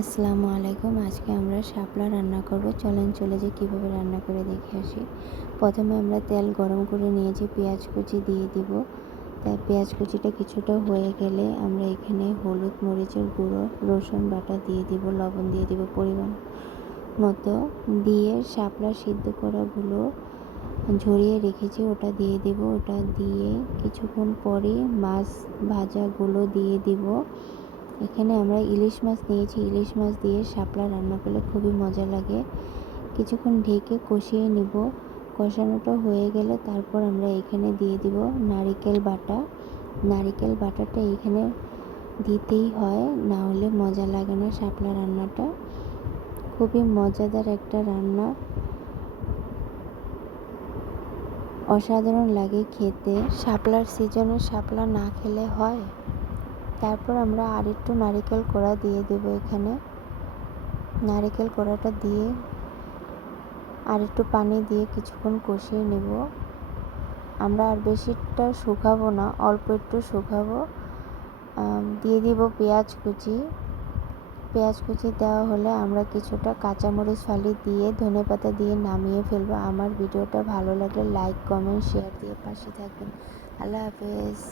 আসসালামু আলাইকুম। আজকে আমরা শাপলা রান্না করব। চলেন চলে যাই কীভাবে রান্না করে দেখে আসি। প্রথমে আমরা তেল গরম করে নিয়েছি, পেঁয়াজ কুচি দিয়ে দিব। তাই পেঁয়াজ কুচিটা কিছুটা হয়ে গেলে আমরা এখানে হলুদ, মরিচের গুঁড়ো, রসুন বাটা দিয়ে দিব, লবণ দিয়ে দিব পরিমাণ মতো, দিয়ে শাপলা সিদ্ধ করাগুলো ঝরিয়ে রেখেছি ওটা দিয়ে দিব। ওটা দিয়ে কিছুক্ষণ পরে মাছ ভাজাগুলো দিয়ে দিব। এখানে আমরা ইলিশ মাছ নিয়েছি, ইলিশ মাছ দিয়ে শাপলা রান্না করলে খুবই মজা লাগে। কিছুক্ষণ ঢেকে কষিয়ে নিব। কষানোটা হয়ে গেলে তারপর আমরা এখানে দিয়ে দিব নারিকেল বাটা। নারিকেল বাটাটা এখানে দিতেই হয়, না হলে মজা লাগে না। শাপলা রান্নাটা খুবই মজাদার একটা রান্না, অসাধারণ লাগে খেতে। শাপলার সিজনে শাপলা না খেলে হয়। তারপর আমরা আরেকটু নারিকেল কোড়া দিয়ে দেবো। এখানে নারিকেল কোড়াটা দিয়ে আরেকটু পানি দিয়ে কিছুক্ষণ কষিয়ে নেব। আমরা আর বেশিটা শুকাবো না, অল্প একটু শুকাবো। দিয়ে দিব পেঁয়াজ কুচি। পেঁয়াজ কুচি দেওয়া হলে আমরা কিছুটা কাঁচামরিচ ফালি দিয়ে ধনেপাতা দিয়ে নামিয়ে ফেলবো। আমার ভিডিওটা ভালো লাগলে লাইক, কমেন্ট, শেয়ার দিয়ে পাশে থাকবেন। আল্লাহ হাফেজ।